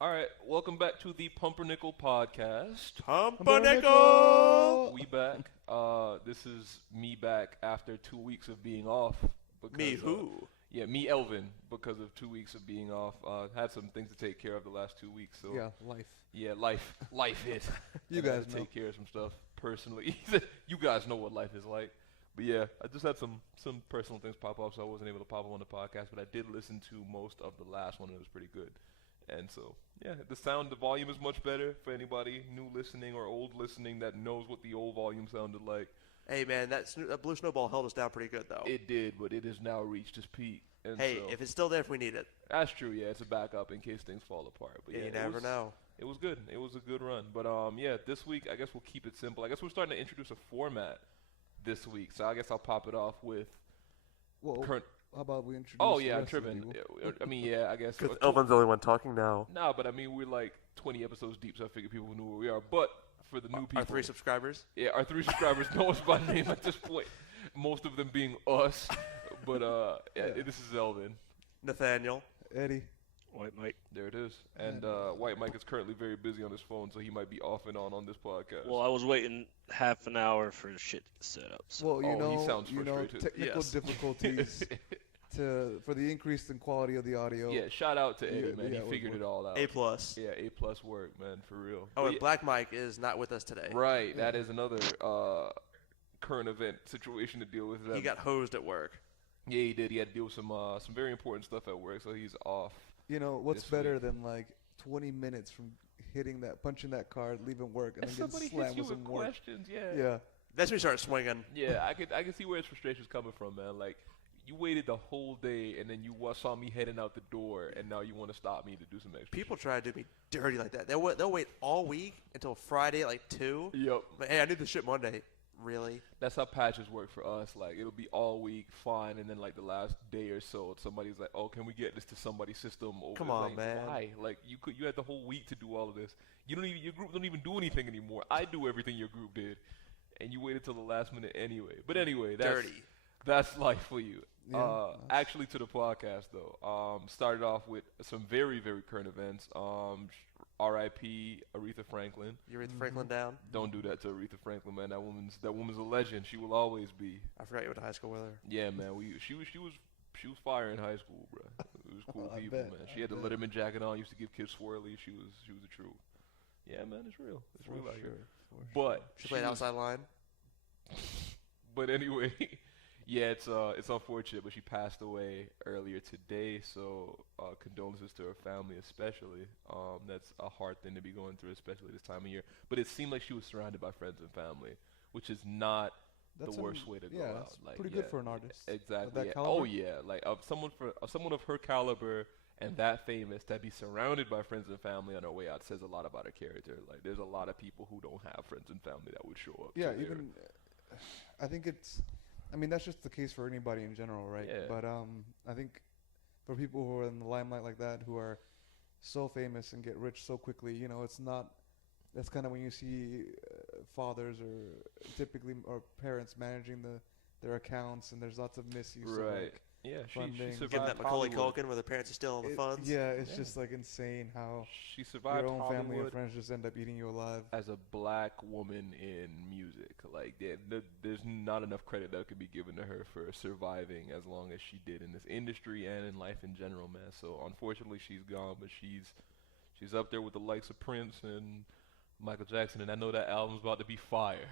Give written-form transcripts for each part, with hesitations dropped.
All right, welcome back to the Pumpernickel podcast. Pumpernickel! We back. This is me back after 2 weeks of being off. Because, Me who? Me, Elvin, because of 2 weeks of being off. Had some things to take care of the last 2 weeks. So Yeah, life. yeah, life hit. You And I had guys to know. take care of some stuff personally. You guys know what life is like. But yeah, I just had some personal things pop up, so I wasn't able to pop up on the podcast. But I did listen to most of the last one, and it was pretty good. And so, yeah, the volume is much better for anybody new listening or old listening that knows what the old volume sounded like. Hey, man, that blue snowball held us down pretty good, though. It did, but it has now reached its peak. And Hey, so, if it's still there if we need it. that's true, yeah, it's a backup in case things fall apart. But Yeah, yeah, you never know. It was good. It was a good run. But yeah, this week I guess we'll keep it simple. I guess we're starting to introduce a format this week. So I guess I'll pop it off with Well, current. how about we introduce Oh the yeah, I'm rest of the tripping. people? I mean, yeah, I guess. Because Elvin's the only one talking now. Nah, but I mean, we're like 20 episodes deep, so I figured people knew where we are. But for the new people, Our 3 subscribers. yeah, our 3 subscribers know us by name at this point. Most of them being us. But yeah, this is Elvin. Nathaniel. Eddie. White Mike. There it is. And White Mike is currently very busy on his phone, so he might be off and on this podcast. Well, I was waiting half an hour for the shit to set up. So. Well, Oh, he sounds frustrated. technical Yes. difficulties for the increase in quality of the audio. yeah, shout out to Eddie, Yeah, man. yeah, He figured we're- it all out. A+. Yeah, A+ work, man, for real. Oh, But and yeah, Black Mike is not with us today. right, that is another current event situation to deal with. He got hosed at work. Yeah, he did. He had to deal with some very important stuff at work, so he's off. You know what's This better week. than like 20 minutes from punching that card, leaving work, and And then somebody getting hits slammed you with with some work. questions, yeah. Yeah. That's when he started swinging. Yeah, I could see where his frustration's coming from, man. Like, you waited the whole day, and then you saw me heading out the door, and now you want to stop me to do some extra People try to do me dirty like that. They'll wait all week until Friday at like 2. shit. Yep. But, hey, I need the shit Monday. Really? That's how patches work for us. Like, it'll be all week, fine, and then, like, the last day or so, somebody's like, oh, can we get this to somebody's system over? Come on, like, man. Why? Like, you had the whole week to do all of this. Your group don't even do anything anymore. I do everything your group did, and you waited till the last minute anyway. But anyway, that's life for you. Yeah, Actually, to the podcast though, started off with some very, very current events. R.I.P. Aretha Franklin. You read Franklin down? Don't do that to Aretha Franklin, man. That woman's a legend. She will always be. I forgot you went to high school with her. Yeah, man. She was fire in high school, bro. It was cool I people, bet, man. I She had the bet. Letterman jacket on. Used to give kids swirly. She was the truth. Yeah, man. It's real. It's real out here. But She played was- outside line. But anyway, yeah, it's unfortunate, but she passed away earlier today. So condolences to her family, especially. That's a hard thing to be going through, especially this time of year. But it seemed like she was surrounded by friends and family, which is not That's the worst way to go out. that's Like, pretty yeah, good for an artist. Exactly. that Yeah. caliber. Oh yeah, like of someone of her caliber and that famous to be surrounded by friends and family on her way out says a lot about her character. Like, there's a lot of people who don't have friends and family that would show up. Yeah, to their- even I think that's just the case for anybody in general, right? Yeah. But I think for people who are in the limelight like that, who are so famous and get rich so quickly, it's not. That's kind of when you see fathers or parents managing their accounts, and there's lots of misuse. Of, Right. like, Yeah, she funding. survived Getting that Macaulay Hollywood. Culkin where the parents are still on the funds. Yeah, it's Yeah. just like insane how She survived your own family and Hollywood friends just end up eating you alive. as a black woman in music. Like, there's not enough credit that could be given to her for surviving as long as she did in this industry and in life in general, man. So unfortunately, she's gone, but she's up there with the likes of Prince and Michael Jackson, and I know that album's about to be fire.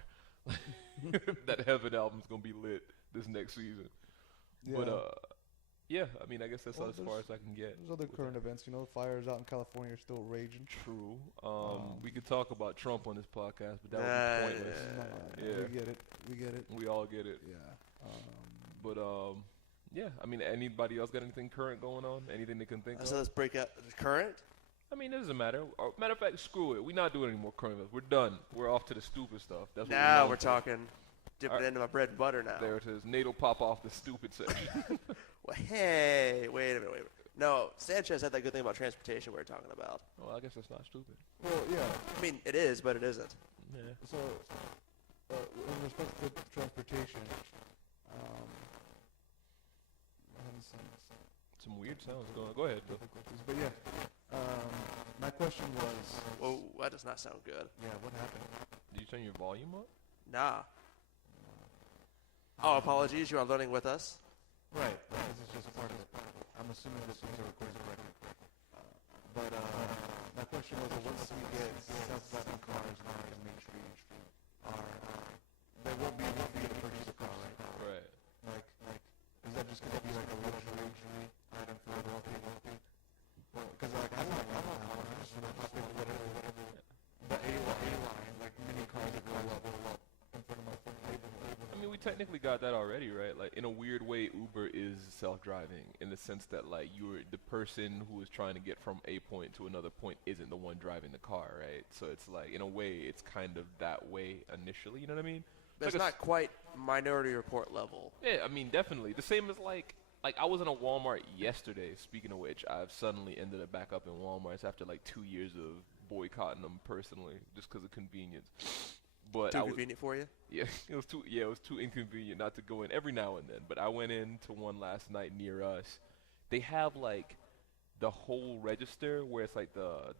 That Heaven album's gonna be lit this next season. Yeah. But yeah, I mean, I guess that's Well, as far as I can get. There's other with current that. events, fires out in California are still raging. True. Um, We could talk about Trump on this podcast, but that would Nah, be pointless. Nah, Yeah. we get it. We all get it. Yeah. But yeah. I mean, anybody else got anything current going on? Anything they can think So of? let's break out the current. I mean, it doesn't matter. Matter of fact, screw it. We're not doing any more current events. We're done. We're off to the stupid stuff. That's what Now known we're for. talking dipping Alright. into my bread and butter now. There it is. Nate'll pop off the stupid section. Well, hey, wait a minute. No, Sanchez had that good thing about transportation we were talking about. Well, I guess that's not stupid. Well, yeah. I mean, it is, but it isn't. Yeah. So, in respect to transportation, I'm having some Some weird sounds going on. Go ahead, Bill. difficulties, but yeah, my question was, Whoa, that does not sound good. yeah, what happened? Did you turn your volume up? Nah. Oh, apologies. You are learning with us. Right. This is just part of it. I'm assuming this was a recording correctly. But my question was, once we get self-driving cars now in mainstream, there won't be enough for you to purchase a car, right? Right. Like, is that just going to be like a luxury item for the wealthy? Because like, I want a car. I just want to hop in whatever. The A-line, like mini cars that go up in front of my neighborhood. I mean, we technically got that already, right? Like, in a weird way, Uber is self-driving in the sense that, like, the person who is trying to get from a point to another point isn't the one driving the car, right? So it's like, in a way, it's kind of that way initially, you know what I mean? But it's like not quite Minority Report level. Yeah, I mean, definitely. The same as, like I was in a Walmart yesterday, speaking of which, I've suddenly ended up back up in Walmarts after, like, 2 years of boycotting them personally, just because of convenience. But Too convenient for you? Yeah, it was too inconvenient not to go in every now and then. But I went into one last night near us. They have like the whole register where it's like the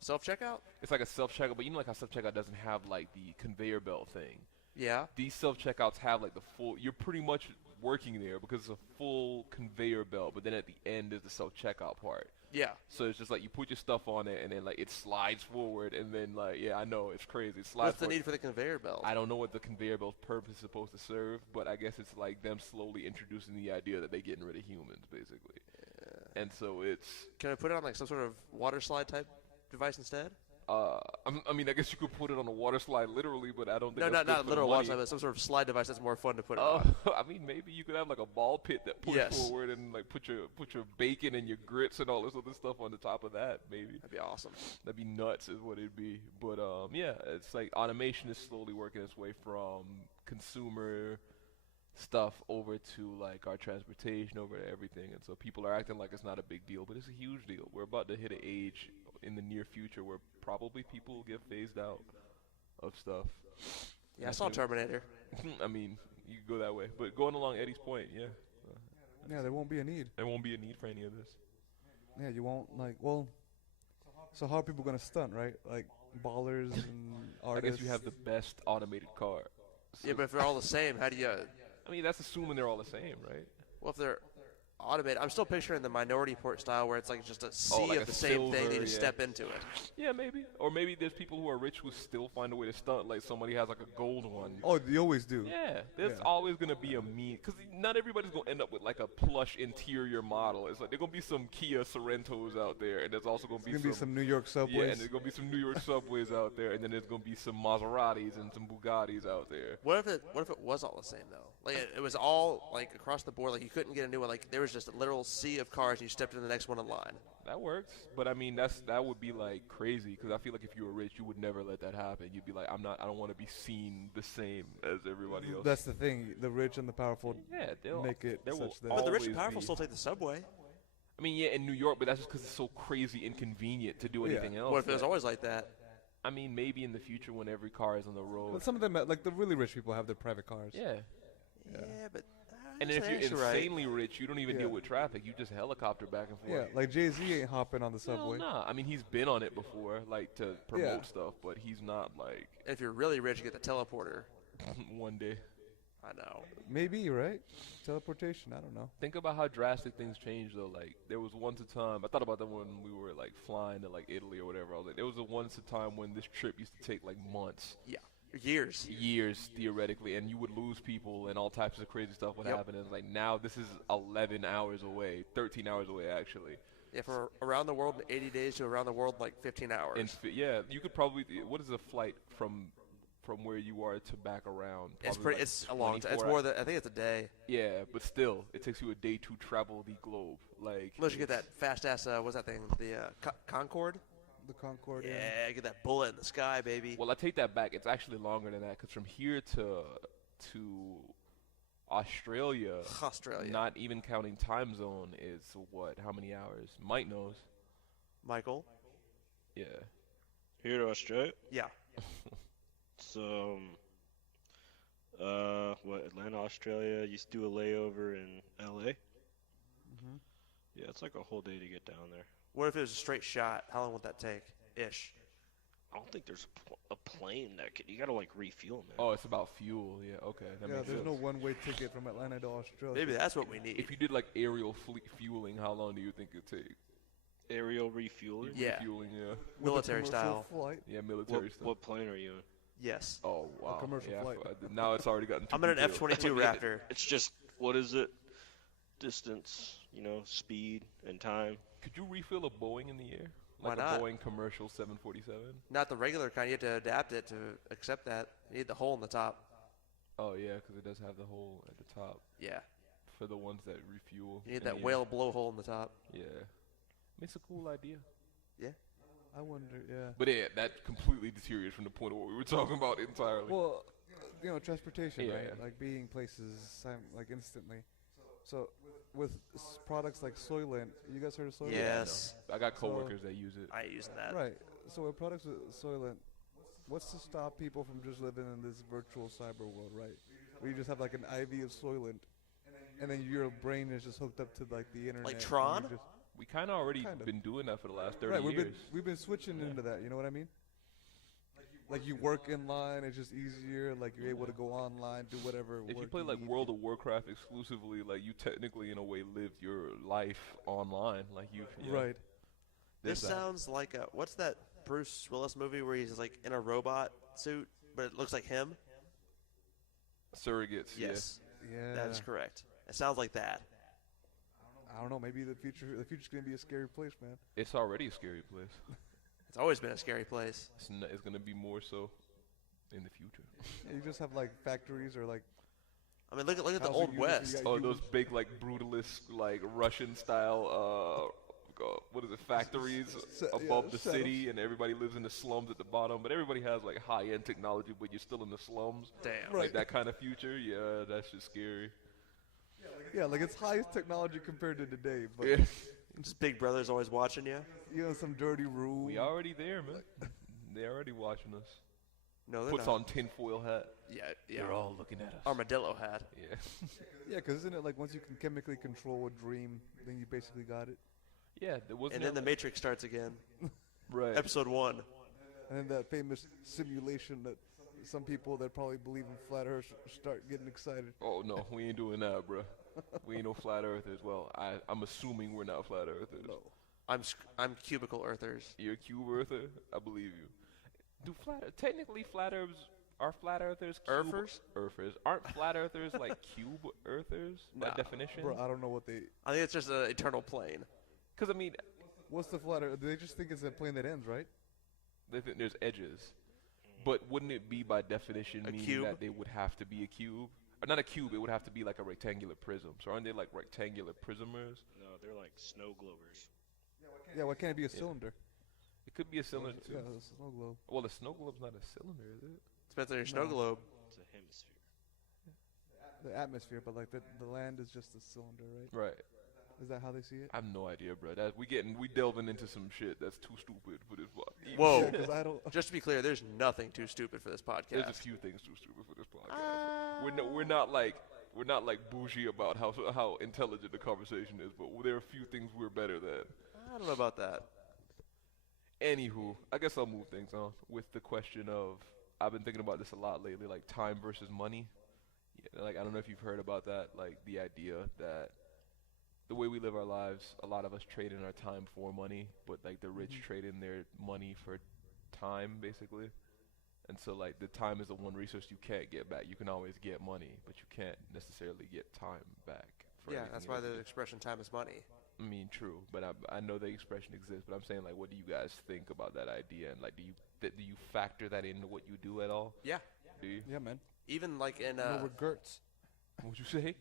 Self-checkout? it's like a self-checkout, but you know like how self-checkout doesn't have like the conveyor belt thing. Yeah. These self-checkouts have like the full, you're pretty much working there because it's a full conveyor belt, but then at the end is the self-checkout part. Yeah. So it's just like you put your stuff on it and then like it slides forward and then like, yeah, I know, it's crazy. It slides What's the forward. need for the conveyor belt? I don't know what the conveyor belt's purpose is supposed to serve, but I guess it's like them slowly introducing the idea that they're getting rid of humans, basically. Yeah. And so it's... Can I put it on like some sort of water slide type device instead? I mean, I guess you could put it on a water slide literally, but I don't think No, that's not good for literal the water money. slide, but some sort of slide device that's more fun to put it on. I mean, maybe you could have like a ball pit that pushes forward and like put your bacon and your grits and all this other stuff on the top of that. Maybe That'd be awesome. that'd be nuts, is what it'd be. But yeah, it's like automation is slowly working its way from consumer stuff over to like our transportation, over to everything, and so people are acting like it's not a big deal, but it's a huge deal. We're about to hit an age in the near future where probably people will get phased out of stuff. Yeah, I saw Terminator. I mean, you could go that way, but going along Eddie's point, yeah, Yeah, there won't be a need. there won't be a need for any of this. Yeah, you won't so how are people gonna stunt, right? Like ballers and I artists. guess you have the best automated car. So, Yeah, but if they're all the same, how do you... I mean, that's assuming they're all the same, right? Well, if they're automated, I'm still picturing the Minority Report style where it's like just a sea like of a the same thing. They silver, just yeah. step into it. Yeah, maybe. Or maybe there's people who are rich who still find a way to stunt, like somebody has like a gold one. Oh, you always do. Yeah, there's Yeah. always going to be a mean, because not everybody's going to end up with like a plush interior model. It's like there's going to be some Kia Sorrentos out there, and there's also going to There's gonna be some New York yeah, subways. and there's going to be some New York subways out there, and then there's going to be some Maseratis and some Bugattis out there. What if it was all the same though? Like it was all like across the board. Like you couldn't get a new one. Like there was just a literal sea of cars, and you stepped into the next one in line. That works, but I mean that would be like crazy, because I feel like if you were rich, you would never let that happen. You'd be like, I don't want to be seen the same as everybody else. That's the thing. The rich and the powerful yeah, they'll make it there will such that. But the rich and always powerful be- still take the subway. I mean, yeah, in New York, but that's just because it's so crazy inconvenient to do Yeah. anything else. What if it was But, always like that? I mean, maybe in the future when every car is on the road. But some of them, like the really rich people, have their private cars. Yeah. Yeah, but. And then if you're actually right. insanely rich, you don't even Yeah. deal with traffic. You just helicopter back and Yeah, forth. like Jay-Z ain't hopping on the Hell subway. nah. I mean, he's been on it before, like to promote Yeah. stuff, but he's not like If you're really rich, you get the teleporter. one day. I know. Maybe, right? Teleportation, I don't know. Think about how drastic things change though. Like there was once a time, I thought about that when we were like flying to like Italy or whatever. I was like, there was a once a time when this trip used to take like months, Yeah, years. years theoretically, and you would lose people and all types of crazy stuff would Yep. happen. And it's like now this is 11 hours away, 13 hours away actually. Yeah, from around the world in 80 days to around the world in like 15 hours. And yeah, you could probably. What is a flight from where you are to back around? It's Probably pretty. like It's a long time. It's 24 more than I think it's a day. Yeah, but still, it takes you a day to travel the globe. Like Unless you get it's- that fast ass. What's that thing? The Concorde. The Concorde. Yeah, get that bullet in the sky, baby. Well, I take that back. It's actually longer than that because from here to Australia, Australia. not even counting time zone, is what? How many hours? Mike knows. Michael. Yeah. Here to Australia. Yeah. So, Atlanta, Australia. Used to do a layover in LA. Mhm. Yeah, it's like a whole day to get down there. What if it was a straight shot? How long would that take? Ish. I don't think there's a plane that could. You gotta like refuel, man. Oh, it's about fuel. Yeah, okay. That Yeah, makes there's sense. no one-way ticket from Atlanta to Australia. Maybe that's what we need. If you did like aerial fueling, how long do you think it'd take? Aerial refueling. Yeah. Refueling, yeah. With a Military commercial style. flight. Yeah, military stuff. What plane are you in? Yes. Oh, wow. commercial yeah, flight. now it's already gotten too I'm in an detailed. F-22 Raptor. It's just what is it? Distance, speed and time. Could you refill a Boeing in the air? Why Like not? a Boeing commercial 747? Not the regular kind. You have to adapt it to accept that. You need the hole in the top. Oh, yeah, because it does have the hole at the top Yeah. for the ones that refuel. You need in that the air. whale blowhole in the top. Yeah. It's a cool idea. I wonder, yeah. But yeah, that completely deteriorates from the point of what we were talking about entirely. Well, transportation, Yeah, right? yeah. Like being places like instantly. So with products like Soylent, you guys heard of Soylent? Yes. I got coworkers that use it. I ain't using that. Right. So with products with Soylent, what's to stop people from just living in this virtual cyber world, right? Where you just have like an IV of Soylent, and then your brain is just hooked up to like the internet. and you Tron? just- We kind of already Kind of. been doing that for the last 30 right. years. We've been switching into that. You know what I mean? Like you work in line, it's just easier. Like you're able to go online, do whatever. If you work play like need. World of Warcraft exclusively, like you technically in a way lived your life online. Like you, Right. This there's that. sounds like what's that Bruce Willis movie where he's like in a robot suit, but it looks like him? Surrogates. Yes. Yeah. That is correct. It sounds like that. I don't know. Maybe the future's gonna be a scary place, man. Yeah. It's already a scary place. It's always been a scary place. It's gonna be more so in the future. Yeah, you just have like factories or like. I mean, look at the Housing Old units, West. you got- Oh, those big like brutalist like Russian style what is it, factories Yeah, above the setups. city, and everybody lives in the slums at the bottom, but everybody has like high end technology, but you're still in the slums. Damn. Right. Like that kind of future. Yeah, that's just scary. Yeah, like it's highest technology compared to today, but Yeah. Just Big Brother's always watching you. some dirty room. We already there, man. They're already watching us. No, they're Puts not. on tinfoil hat. Yeah. They're all looking at us. Armadillo hat. Yeah. Yeah, because isn't it like once you can chemically control a dream, then you basically got it? Yeah, there wasn't. And then the Matrix starts again. right. Episode 1. And then that famous simulation that some people that probably believe in flat Earth start getting excited. Oh no, we ain't doing that, bro. We ain't no flat earthers. Well, I'm assuming we're not flat earthers. No. I'm cubicle earthers. You're a cube earther. I believe you. Do technically flat earthers are flat earthers? Cube Earthers? Earthers aren't flat earthers like cube earthers by Nah. definition? Bro, I don't know what they. I think it's just an eternal plane. Because I mean, What's the flat Earth? They just think it's a plane that ends, right? they think there's edges. But wouldn't it be by definition A meaning cube? that they would have to be a cube? Or not a cube, it would have to be like a rectangular prism. So aren't they like rectangular prismers? No, they're like snow globers. Yeah, why can't it be a cylinder? It could be a cylinder too. Yeah, a snow globe. Well, a snow globe's not a cylinder, is it? Depends on your snow No. globe. It's a hemisphere. The atmosphere, but like the land is just a cylinder, right? Right. Is that how they see it? I have no idea, bro. We delving into some shit that's too stupid for this podcast. Whoa. Yeah, 'cause I don't. Just to be clear, there's nothing too stupid for this There's a podcast. few things too stupid for this podcast. We're not like bougie about how intelligent the conversation is, but there are a few things we're better than. I don't know about that. Anywho, I guess I'll move things on with the question of, I've been thinking about this a lot lately, like time versus money. Yeah, like I don't know if you've heard about that, like the idea that the way we live our lives, a lot of us trade in our time for money, but like the rich trade in their money for time, basically. And so like the time is the one resource you can't get back. You can always get money, but you can't necessarily get time back. For Yeah, anything that's why else. the expression time is money. I mean, true, but I know the expression exists. But I'm saying, like, what do you guys think about that idea? And like, do you factor that into what you do at all? Yeah. Do you? Yeah, man. Even like in No regrets. What'd you say?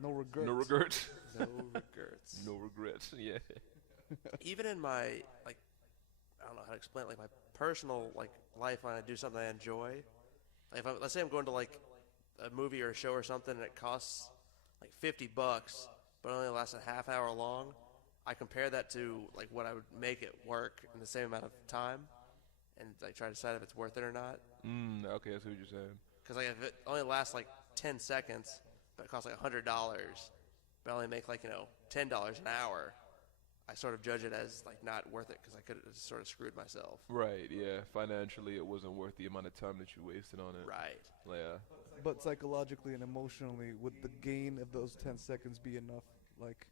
No regrets. No regrets. no regrets. No regrets. Yeah. Even in my like, I don't know how to explain it, like my personal like life when I do something I enjoy. Like if let's say I'm going to like a movie or a show or something and it costs like $50, but only lasts a half hour long. I compare that to like what I would make it work in the same amount of time, and I try to decide if it's worth it or not. Okay, I see what you're saying. Because like if it only lasts like 10 seconds, but it costs like $100, but I only make like $10 an hour, I sort of judge it as like not worth it because I could have sort of screwed myself. Right, yeah. Financially, it wasn't worth the amount of time that you wasted on it. Right. Yeah. But psychologically and emotionally, would the gain of those 10 seconds be enough? Like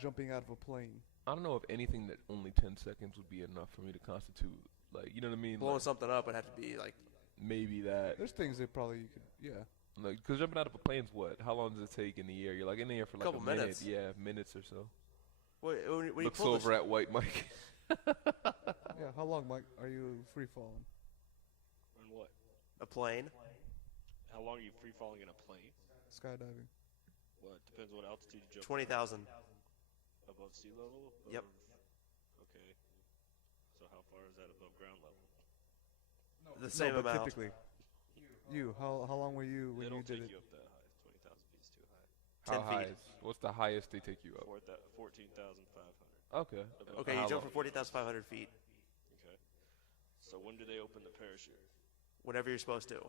jumping out of a plane. I don't know if anything that only 10 seconds would be enough for me to constitute, like, you know what I mean? Blowing Like, something up would have to be like maybe that. There's things that probably you could, yeah. Like, because jumping out of a plane's what? How long does it take in the air? You're like in the air for like Couple a minute. minutes. Yeah, minutes or so. when you Looks pull over at White Mike. Yeah, how long, Mike, are you free falling? And what? a plane. How long are you free falling in a plane? Skydiving. Well, it depends what altitude you jump. 20,000. Above sea level? Yep. Okay. So how far is that above ground level? The same no, but amount. typically. You, how long were you when They you don't did take it? you up that high. 20,000 feet is too high. How 10 high feet. is? What's the highest they take you up? 14,500. Okay. Okay, How you jump long? from 40,500 feet Okay. So when do they open the parachute? whenever you're supposed to.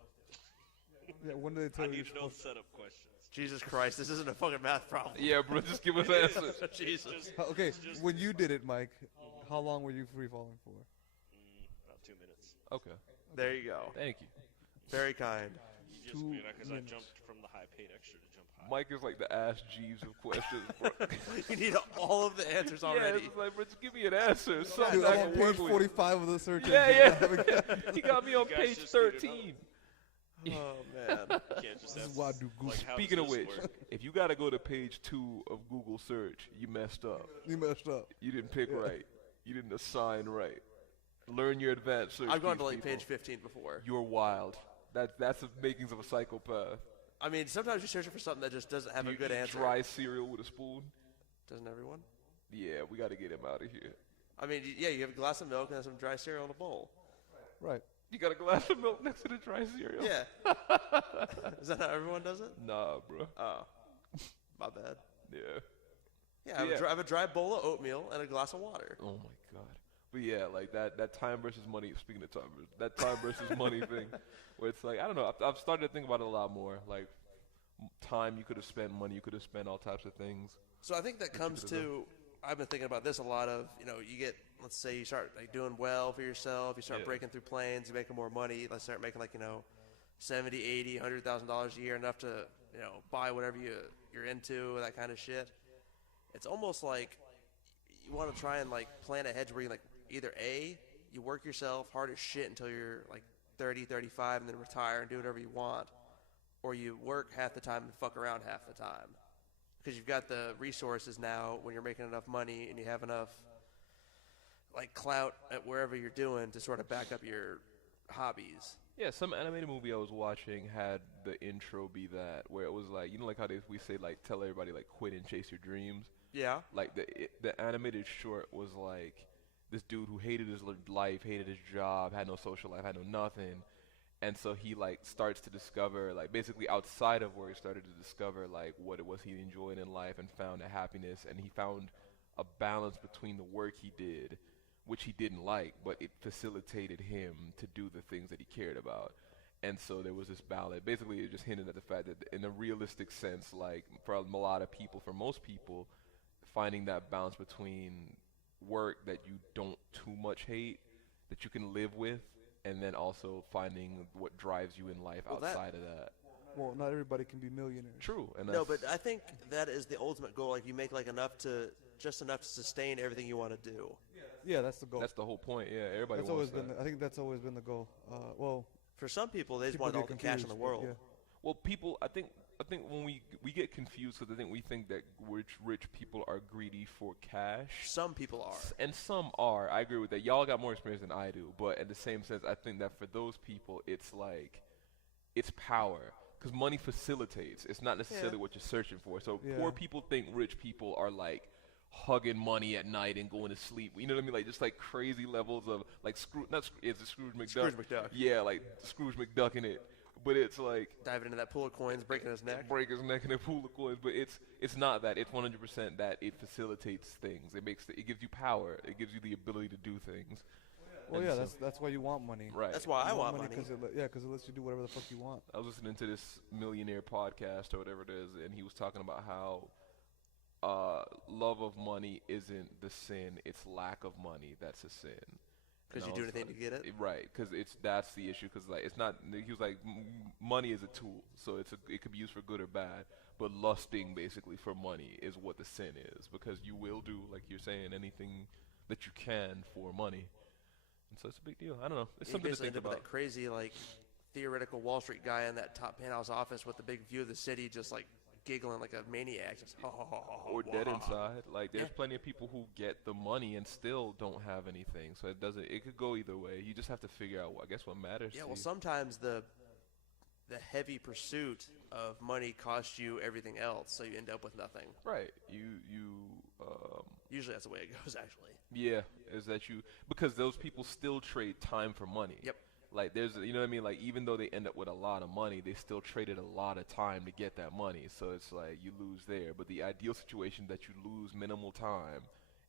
Yeah, when did they tell I you need you're to know supposed setup questions. Jesus Christ, this isn't a fucking math problem. Yeah, bro, just give us answers. Jesus. Okay, when you did it, Mike, how long were you free falling for? About 2 minutes. Okay. There you go. Thank you. Very kind. You just, 2 because I minutes. jumped from the high paid extra to jump high. Mike is like the Ask Jeeves of questions, bro. You need all of the answers Yeah, already. it's like, bro, just give me an answer. Something Dude, I I'm can on work page with. 45 of the search Yeah, engine. yeah. He got me on You guys page just need to know. 13. Oh man. You can't just This is ask, why I do Google. like, how Speaking does of this which, work? if you got to go to page 2 of Google search, you messed up. You messed up. You didn't pick Yeah. right. You didn't assign right. Learn your advanced search. I've gone to keys, like people. page 15 before. You're wild. That's the makings of a psychopath. I mean, sometimes you're searching for something that just doesn't have Do a you good eat answer. dry cereal with a spoon? Doesn't everyone? Yeah, we got to get him out of here. I mean, yeah, you have a glass of milk and then some dry cereal in a bowl. Right. You got a glass of milk next to the dry cereal? Yeah. Is that how everyone does it? Nah, bro. Oh. My bad. Yeah. Yeah, I have a dry bowl of oatmeal and a glass of water. Oh my god. But yeah, like that time versus money. Speaking of time, that time versus money thing, where it's like I don't know. I've started to think about it a lot more. Like time you could have spent, money you could have spent, all types of things. So I think that comes to, I've been thinking about this a lot of, you get, let's say you start like doing well for yourself, you start Yeah. breaking through planes, you're making more money, let's start making like, $70, $80, $100,000 a year, enough to, buy whatever you're into, that kind of shit. It's almost like you want to try and like plan ahead where you like either A, you work yourself hard as shit until you're like 30, 35 and then retire and do whatever you want, or you work half the time and fuck around half the time. Because you've got the resources now when you're making enough money and you have enough like clout at wherever you're doing to sort of back up your hobbies. Yeah, some animated movie I was watching had the intro be that, where it was like, like how we say like tell everybody like quit and chase your dreams. Yeah. Like the animated short was like this dude who hated his life, hated his job, had no social life, had no nothing. And so he like starts to discover like basically outside of where he started to discover like what it was he enjoyed in life and found a happiness, and he found a balance between the work he did, which he didn't like, but it facilitated him to do the things that he cared about. And so there was this balance. Basically, it just hinted at the fact that in a realistic sense, like for a lot of people, for most people, finding that balance between work that you don't too much hate, that you can live with, and then also finding what drives you in life outside of that. Well, not everybody can be millionaires. True. And No, that's- but I think that is the ultimate goal. Like you make like just enough to sustain everything you want to do. Yeah, that's the goal. that's the whole point. Yeah, everybody That's always wants been. that. I think that's always been the goal. Well, For some people, they just people want all get the cash in the confused, world. Yeah. Well, people, I think when we get confused because I think we think that rich people are greedy for cash. Some people are. And some are. I agree with that. Y'all got more experience than I do. But in the same sense, I think that for those people, it's like, it's power. Because money facilitates. It's not necessarily what you're searching for. So Yeah. poor people think rich people are like hugging money at night and going to sleep. You know what I mean? Like just like crazy levels of like is it Scrooge McDuck? Scrooge McDuck. Yeah, like Scrooge McDuck in it. But it's like Diving into that pool of coins, breaking his neck. break his neck in a pool of coins, but it's not that. It's 100% that it facilitates things. It gives you power. It gives you the ability to do things. Well, And yeah, so- that's why you want money. Right. That's why I You want money. because it lets you do whatever the fuck you want. I was listening to this millionaire podcast or whatever it is, and he was talking about how love of money isn't the sin; it's lack of money that's a sin. And Because you I do was anything to like, get it. right? Because that's the issue. Because like it's not. He was like, money is a tool, so it could be used for good or bad. But lusting basically for money is what the sin is, because you will do, like you're saying, anything that you can for money, and so it's a big deal. I don't know. It's You something to basically think end up with about. that crazy like theoretical Wall Street guy in that top penthouse office with the big view of the city, just like giggling like a maniac, just ha ha ha ha. ha, Or dead ha. inside. Like there's Yeah. plenty of people who get the money and still don't have anything. So it doesn't. It could go either way. You just have to figure out, I guess, what matters. Yeah, to well, you. sometimes the heavy pursuit of money costs you everything else, so you end up with nothing. Right. Um, Usually that's the way it goes, actually. yeah, is that you, because those people still trade time for money. Yep. Like there's, you know what I mean? Like even though they end up with a lot of money, they still traded a lot of time to get that money. So it's like you lose there. But the ideal situation that you lose minimal time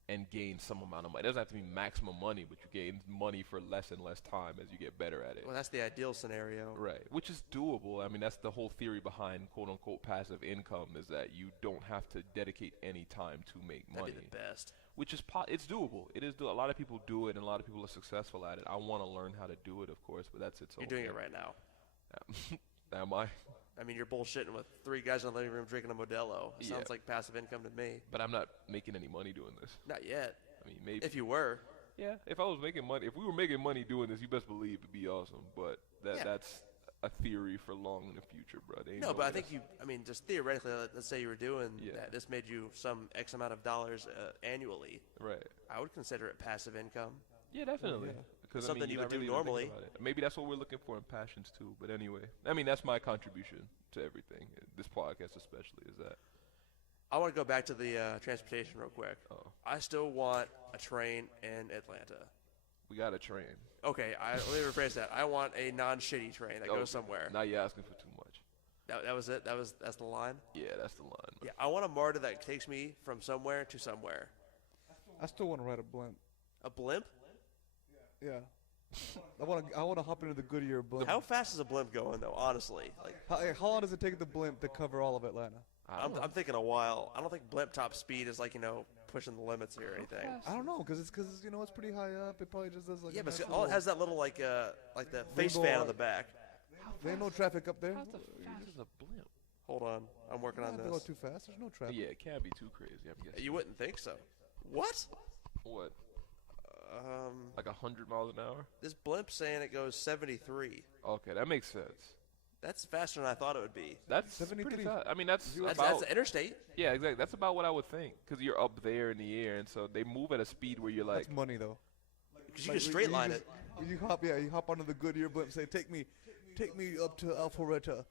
and gain some amount of money. It doesn't have to be maximum money, but you gain money for less and less time as you get better at it. Well, that's the ideal scenario. Right, which is doable. I mean, that's the whole theory behind quote-unquote passive income, is that you don't have to dedicate any time to make That'd money, be the best. which is it's doable. It is. A lot of people do it, and a lot of people are successful at it. I want to learn how to do it, of course, but that's its own You're doing it thing. right now. Am I? I mean, you're bullshitting with three guys in the living room drinking a Modelo. It Yeah. sounds like passive income to me. But I'm not making any money doing this. Not yet. I mean, maybe. If you were. Yeah, if I was making money, if we were making money doing this, you best believe it'd be awesome. But Yeah. that's a theory for long in the future, bro. There ain't No, but I way think I mean, just theoretically, let's say you were doing Yeah. that. This made you some X amount of dollars annually. right. I would consider it passive income. Yeah, definitely. yeah. Because Something you you're would not do really even thinking normally. about it. Maybe that's what we're looking for in passions too. But anyway, I mean, that's my contribution to everything. This podcast, especially, is that. I want to go back to the transportation real quick. Oh, I still want a train in Atlanta. we got a train. Okay, let me rephrase that. I want a non-shitty train that Okay. goes somewhere. Now you're asking for too much. That was it. That's the line. Yeah, that's the line. Man. Yeah, I want a MARTA that takes me from somewhere to somewhere. I still want to ride a blimp. A blimp? Yeah. I want to hop into the Goodyear blimp. How fast is a blimp going though? Honestly, like How long does it take the blimp to cover all of Atlanta? I don't know. I'm thinking a while. I don't think blimp top speed is like pushing the limits here or anything. I don't know, because it's pretty high up. It probably just does like. Yeah, a but nice it little- has that little like the face Rainbow fan on art. the back. There ain't no traffic up there. How's the fast as a blimp? Hold on, I'm working on Not go this. too fast. There's no traffic. Yeah, it can't be too crazy. I'm guessing. You wouldn't think so. What? What? Like 100 miles an hour? This blimp's saying it goes 73. Okay, that makes sense. That's faster than I thought it would be. That's 73. pretty fast. I mean, that's That's about. the interstate. Yeah, exactly. That's about what I would think, because you're up there in the air, and so they move at a speed where you're like, That's money though. Because you can straight line it. You hop onto the Goodyear blimp. Say, take me up to Alpharetta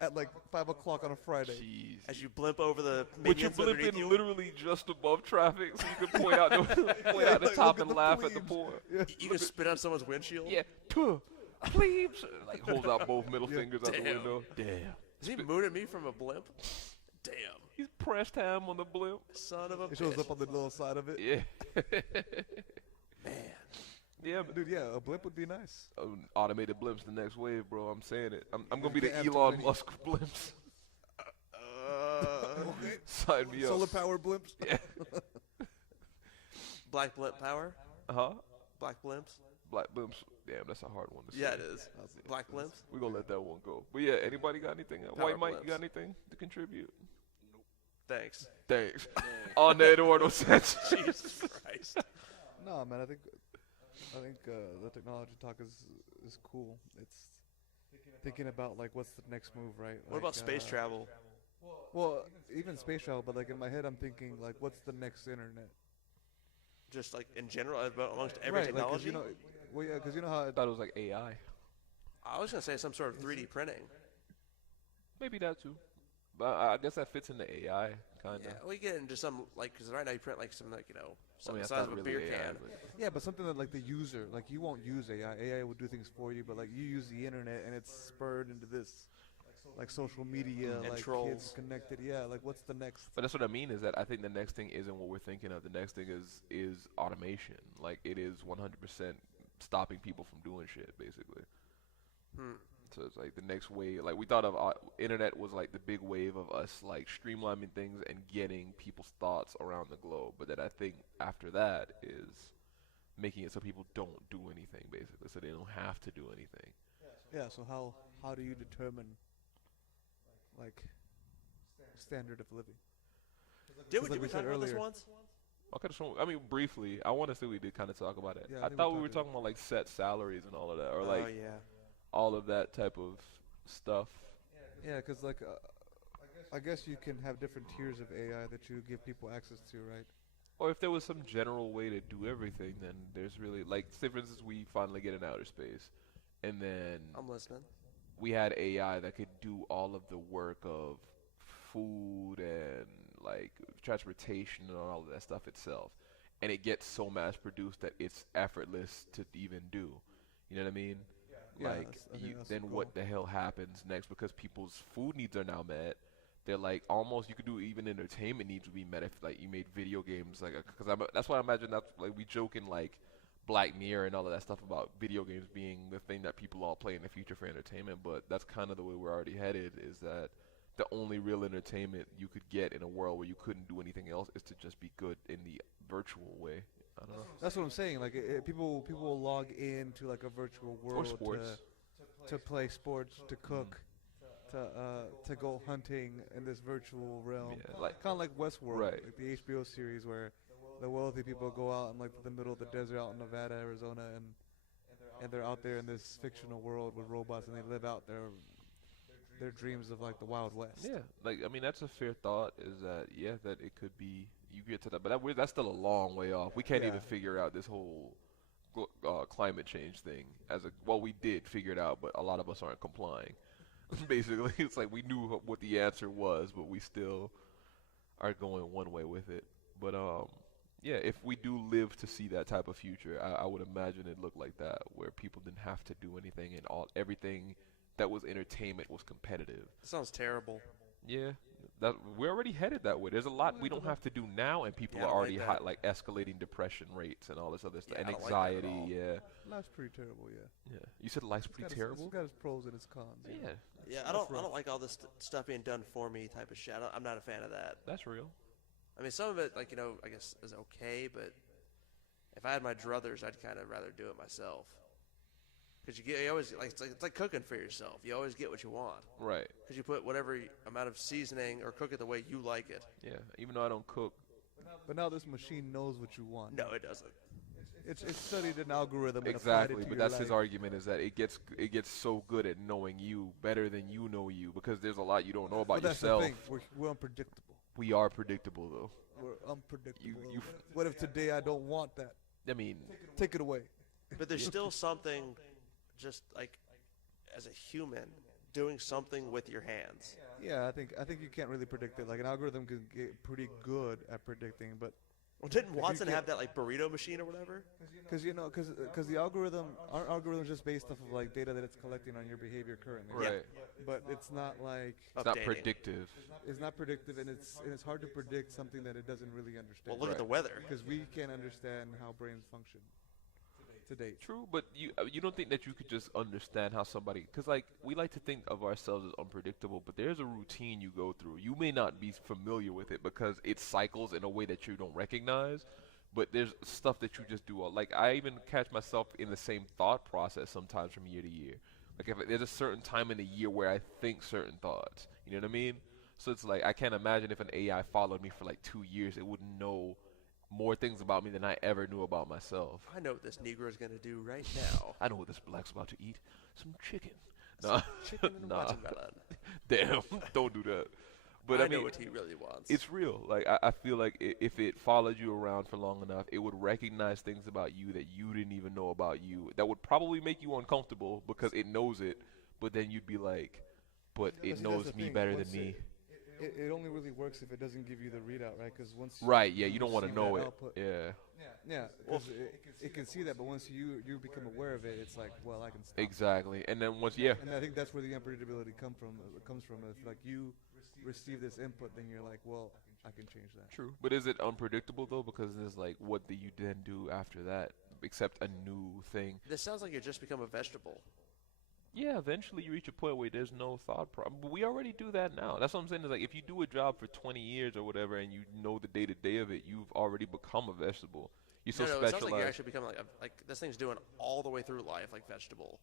at like 5 o'clock on a Friday. jeez. As you blimp over the But you're minions underneath blimping you. literally just above traffic, so you can point out the, point out the Like, top look at and the laugh at the plebes. poor. Yeah. You can spit on someone's windshield. Yeah, puh, plebes. Like holds out both middle Yeah. fingers out the Damn. window. Damn. Is he mooning me from a blimp? Damn. He's pressed ham on the blimp. Son of a It shows bitch. up on the little side of it. Yeah. Man. Yeah, but Dude, yeah, a blimp would be nice. automated blimps the next wave, bro. I'm saying it. I'm gonna be can't the have too Elon many. Musk of blimps. Okay. Sign me Solar up. power blimps. Yeah. Black blimp power? Huh? Black blimps? Black blimps. Damn, that's a hard one to say. Yeah, it is. Black blimps? We're gonna let that one go. But yeah, anybody got anything? Power White Mike, blimps. you got anything to contribute? Thanks. Thanks. On that Eduardo Sanchez. Jesus Christ. No, man, I think the technology talk is cool. It's thinking about like what's the next move, right? What about space travel? Well, even space travel, but like in my head, I'm thinking like, what's the next internet? Just like in general, amongst every right, technology? Like, 'cause well, yeah, because you know how I thought it was like AI. I was going to say some sort of 3D printing. Maybe that too. But I guess that fits into AI, kind of. Yeah, we get into some, like, because right now you print like some, like, something the that's size not of a really beer AI, can. but- yeah, but something that like the user, like you won't use AI. AI will do things for you, but like you use the internet and it's spurred into this, like social media, And like trolls. kids connected. Yeah, like what's the next? But that's what I mean is that I think the next thing isn't what we're thinking of. The next thing is automation. Like it is 100% stopping people from doing shit, basically. So it's like the next wave. Like we thought of internet was like the big wave of us like streamlining things and getting people's thoughts around the globe. But then I think after that is making it so people don't do anything basically, so they don't have to do anything. Yeah. So how do you determine like standard of living? Did like we we talk said about this earlier. once? Okay, so I mean briefly, I want to say we did kind of talk about it. Yeah, I think thought we were talked talking about like set salaries and all of that, or Oh like yeah. all of that type of stuff. Yeah, because like I guess you can have different tiers of AI that you give people access to, right? Or if there was some general way to do everything, then there's really like, say for instance, we finally get in outer space, and then I'm listening. we had AI that could do all of the work of food and like transportation and all of that stuff itself, and it gets so mass produced that it's effortless to even do. You know what I mean? Yeah, Like I think that's the then goal. what the hell happens next? Because people's food needs are now met. They're like almost you could do even entertainment needs would be met if like you made video games like because that's what I imagine that's like we joke in like Black Mirror and all of that stuff about video games being the thing that people all play in the future for entertainment, but that's kind of the way we're already headed, is that the only real entertainment you could get in a world where you couldn't do anything else is to just be good in the virtual way. I don't know. That's what I'm saying. Like people will log into like a virtual world sports. to play sports, to cook, to go hunting in this virtual realm. Yeah, like Kind of like Westworld, Right. like the HBO series where the wealthy people go out in like the middle of the desert out in Nevada, Arizona, and they're out there in this fictional world with robots, and they live out their dreams of like the Wild West. yeah, like I mean that's a fair thought. Is that that it could be you get to that, but that's still a long way off. We can't Yeah. even figure out this whole climate change thing as a well. We did figure it out, but a lot of us aren't complying. Basically, it's like we knew what the answer was, but we still are going one way with it. But yeah, if we do live to see that type of future, I would imagine it looked like that, where people didn't have to do anything and everything that was entertainment was competitive. That sounds terrible. Yeah, that we're already headed that way. There's a lot we don't have to do now, and people Yeah, I are don't already like high, that. like escalating depression rates and all this other stuff, Yeah, and I don't like that at anxiety. all. Yeah, Life's pretty terrible, yeah. yeah. You said life's pretty terrible. It's got its pros and its cons. you know. Yeah, Yeah, I That's don't rough. like all this stuff being done for me type of shit. I'm not a fan of that. that's real. I mean, some of it, like, I guess is okay, but if I had my druthers, I'd kind of rather do it myself. Because you always, like, it's like cooking for yourself. You always get what you want. Right. Because you put whatever amount of seasoning or cook it the way you like it. Yeah. Even though I don't cook. But now this machine knows what you want. No, it doesn't. It's studied an algorithm and applied it Exactly, to but your that's his life. argument, is that it gets so good at knowing you better than you know you, because there's a lot you don't know about But that's yourself. the thing. We're unpredictable. We are predictable though. We're unpredictable. you What if today I don't want that? I mean, Take it away. But there's still something, just like, as a human, doing something with your hands. Yeah, I think you can't really predict it. Like an algorithm can get pretty good at predicting, but Well, didn't you Watson can't- have that, like, burrito machine or whatever? because the our algorithm is just based off of like data that it's collecting on your behavior currently. right. But it's not like It's not Updating. predictive. it's not predictive, and it's hard to predict something that it doesn't really Well, understand. look at the weather. Because we can't understand how brains function to date. True, but you don't think that you could just understand how somebody, because like we like to think of ourselves as unpredictable, but there's a routine you go through. You may not be familiar with it because it cycles in a way that you don't recognize, but there's stuff that you just do. Like I even catch myself in the same thought process sometimes from year to year. Like if there's a certain time in the year where I think certain thoughts, you know what I mean? So it's like I can't imagine if an AI followed me for like 2 years, it would know more things about me than I ever knew about myself. I know what this Negro's going to do right now. I know what this black's about to eat. Some chicken. Nah, Chicken and nah. watermelon. Damn, don't do that. But I I mean, know what he really wants. it's real. Like I feel like if it followed you around for long enough, it would recognize things about you that you didn't even know about you. That would probably make you uncomfortable because it knows it. But then you'd be like, but But it see, that's knows the me thing. better than Once me. It only really works if it doesn't give you the readout, right? Because once Right? Yeah. You don't want to receive know that it. output- Yeah. Yeah, because it can see that, but once you become aware of it, it's like, well, I can stop. Exactly. And then once, yeah. And I think that's where the unpredictability comes from. If like you receive this input, then you're like, well, I can change that. True. But is it unpredictable though? Because it's like, what do you then do after that, except a new thing? This sounds like you just become a vegetable. Yeah, eventually you reach a point where there's no thought problem. But we already do that now. That's what I'm saying. Is like if you do a job for 20 years or whatever, and you know the day to day of it, you've already become a vegetable. You're so No, it sounds like specialized. you're actually becoming like this thing's doing all the way through life like vegetable.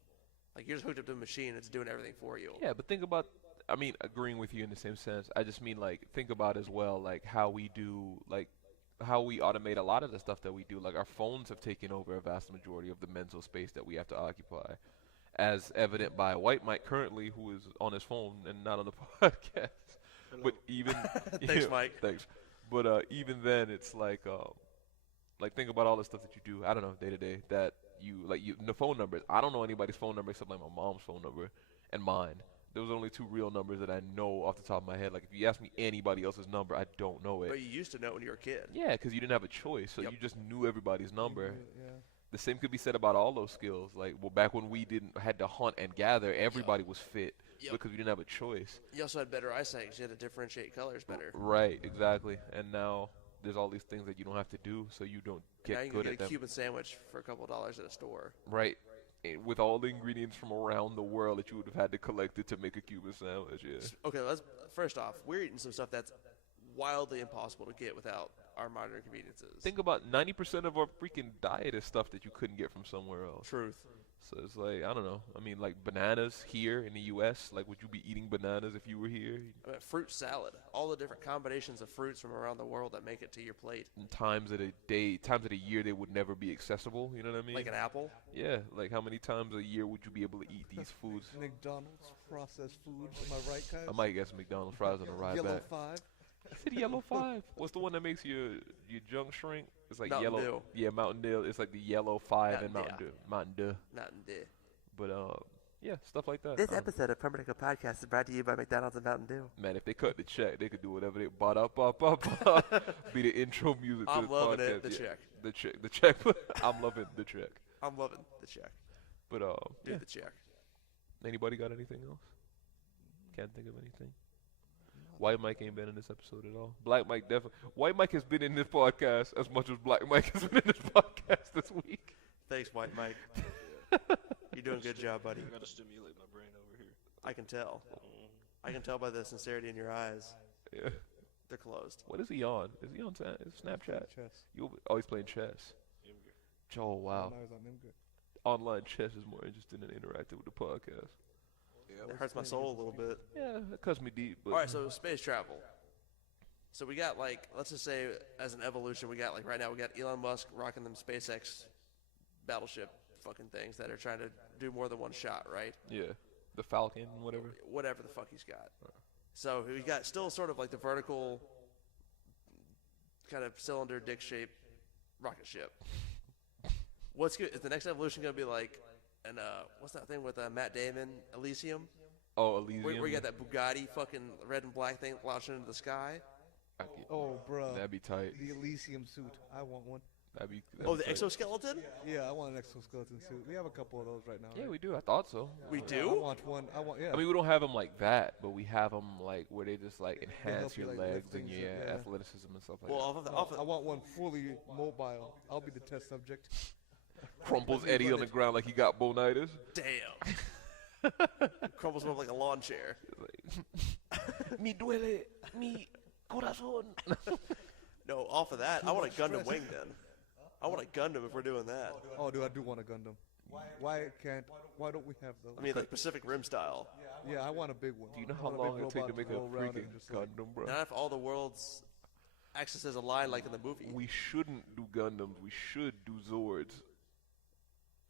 Like you're just hooked up to a machine, it's doing everything for you. Yeah, but think about. I mean, agreeing with you in the same sense. I just mean like think about as well like how we do like how we automate a lot of the stuff that we do. Like our phones have taken over a vast majority of the mental space that we have to occupy, as evident by White Mike currently, who is on his phone and not on the podcast. Hello. But even Thanks, Mike. Thanks. But even then, it's like think about all the stuff that you do. I don't know day to day that you the phone numbers. I don't know anybody's phone number except like my mom's phone number and mine. Those are only two real numbers that I know off the top of my head. Like if you ask me anybody else's number, I don't know it. But you used to know when you were a kid. Yeah, because you didn't have a choice, so Yep. you just knew everybody's number. Yeah. The same could be said about all those skills. Like, well, back when we didn't had to hunt and gather, everybody was fit Yep. because we didn't have a choice. You also had better eyesight because you had to differentiate colors better. Right, exactly. And now there's all these things that you don't have to do, so you don't Now get you good can at get a them. Cuban sandwich for a couple of dollars at a store. Right. And with all the ingredients from around the world that you would have had to collect it to make a Cuban sandwich. Yeah. Okay, first off, we're eating some stuff that's wildly impossible to get without our modern conveniences. Think about 90% of our freaking diet is stuff that you couldn't get from somewhere else. Truth. So it's like, I don't know. I mean, like bananas here in the U.S., like would you be eating bananas if you were here? I mean, fruit salad. All the different combinations of fruits from around the world that make it to your plate. And times of the year they would never be accessible, you know what I mean? Like an apple. Yeah, like how many times a year would you be able to eat these foods? McDonald's processed foods. Am I right, guys? I might get some McDonald's fries on the ride Yellow back. 5. I said Yellow 5. What's the one that makes your junk shrink? It's like Mountain yellow. Dew. Yeah, Mountain Dew. It's like the Yellow 5 and Mountain Mountain Dew. Mountain Dew. Not in day. But yeah, stuff like that. This episode of Pumpernickel Podcast is brought to you by McDonald's and Mountain Dew. Man, if they cut the check, they could do whatever they be the intro music to I'm this loving podcast. it. The check. The check. I'm loving the check. I'm loving the check. But Dude, yeah. the check. Anybody got anything else? Can't think of anything. White Mike ain't been in this episode at all. Black Mike definitely. White Mike has been in this podcast as much as Black Mike has been in this podcast this week. Thanks, White Mike. You're doing a good job, buddy. I gotta stimulate my brain over here. I can tell. I can tell by the sincerity in your eyes. Yeah. They're closed. What is he on? Is he on Snapchat? Chess. He's playing chess. Oh wow. When I was on Imgur. Online chess is more interesting than interacting with the podcast. It hurts my soul a little bit. Yeah, it cuts me deep. But All right, so space travel. So we got like, let's just say as an evolution, we got like right now we got Elon Musk rocking them SpaceX battleship fucking things that are trying to do more than one shot, right? yeah, the Falcon, whatever. Whatever the fuck he's got. So we got still sort of like the vertical kind of cylinder dick shaped rocket ship. What's good? Is the next evolution gonna be like an what's that thing with Matt Damon, Elysium? Oh, Elysium. Where you got that Bugatti fucking red and black thing launching into the sky? Oh, bro. That'd be tight. The Elysium suit. I want one. That'd Oh, be the tight. exoskeleton? Yeah, I want an exoskeleton suit. We have a couple of those right now. Yeah, right? we do. I thought so. We I do? want one. Yeah. I mean, we don't have them like that, but we have them like where they just like help enhance you, your like, legs lift and things your up, yeah. athleticism and stuff like Well, that. off of I want one fully mobile. I'll be the test subject. Crumples let me Eddie run on the it. ground like he got bonitis. damn. Crumbles him up like a lawn chair. Mi duele mi corazón. No, off of that, I want a much Gundam stress. wing then. I want a Gundam if we're doing that. Oh, dude, I do want a Gundam. Why don't we have those? I mean, like Pacific Rim style. Yeah, I want a big one. Do you know I how want a long big it take to robot make a roll around freaking and just, like, Gundam, bro? Not if all the world's axes align like in the movie. We shouldn't do Gundams. We should do Zords.